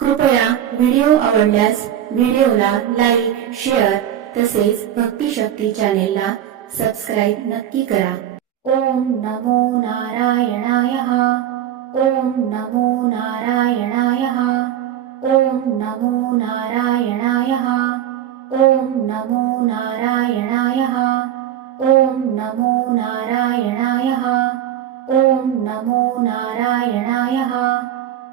कृपया व्हिडिओ आवडल्यास व्हिडिओला लाईक शेअर तसेच भक्तिशक्ती चॅनेलला सबस्क्राईब नक्की करा. ओम नमो नारायणाय. ओम नमो नारायणाय. ओम नमो नारायणाय. ओम नमो नारायणाय. ओम नमो नारायणाय. ओम नमो नारायणाय.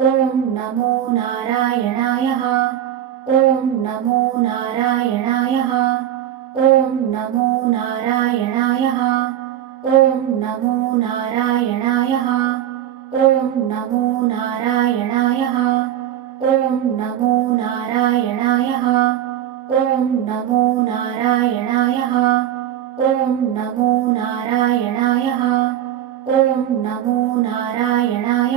ॐ नमो नारायणाय ॐ नमो नारायणाय ॐ नमो नारायणाय ॐ नमो नारायणाय ॐ नमो नारायणाय नमो नारायणाय नमो नारायणाय ॐ नमो नारायणाय नमो नारायणाय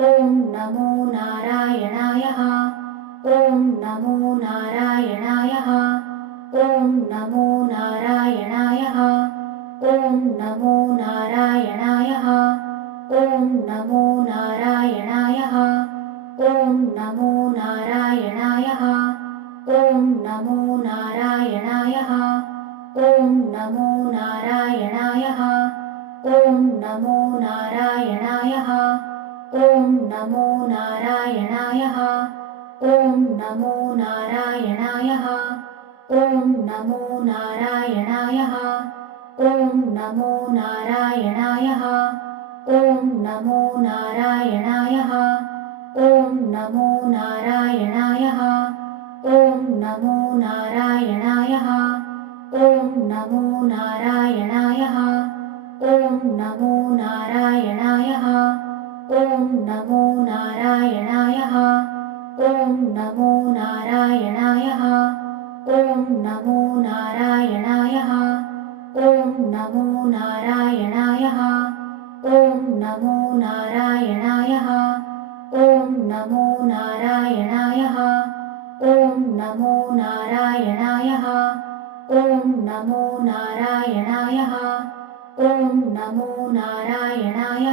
ॐ नमो नारायणाय ॐ नमो नारायणाय ॐ नमो नारायणाय नमो नारायणाय ॐ नमो नारायणाय ॐ नमो नारायणाय ॐ नमो नारायणाय ॐ नमो नारायणाय ॐ नमो नारायणाय ॐ नमो नारायणाय ॐ नमो नारायणाय ॐ नमो नारायणाय ॐ नमो नारायणाय ॐ नमो नारायणाय ॐ नमो नारायणाय नमो नारायणाय ॐ नमो नारायणाय ॐ नमो नारायणाय ॐ नमो नारायणाय ॐ नमो नारायणाय नमो नारायणाय नमो नारायणाय ॐ नमो नारायणाय नमो नारायणाय नमो नारायणाय ॐ नमो नारायणाय नमो नारायणाय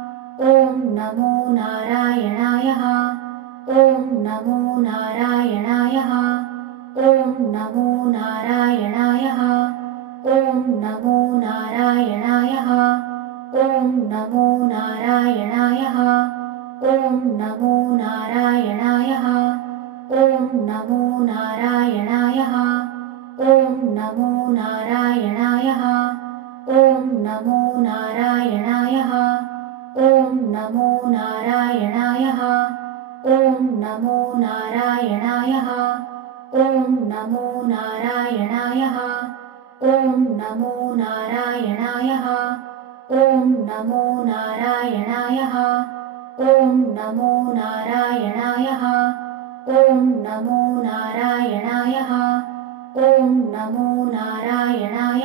ॐ नमो नारायणाय ॐ नमो नारायणाय नारायणाय ॐ नमो नारायणाय ॐ नमो नारायणाय ॐ नमो नारायणाय ॐ नमो नारायणाय ॐ नमो नारायणाय ॐ नमो नारायणाय नमो नारायणाय ॐ नमो नारायणाय ॐ नमो नारायणाय ॐ नमो नारायणाय ॐ नमो नारायणाय नमो नारायणाय ॐ नमो नारायणाय ॐ नमो नारायणाय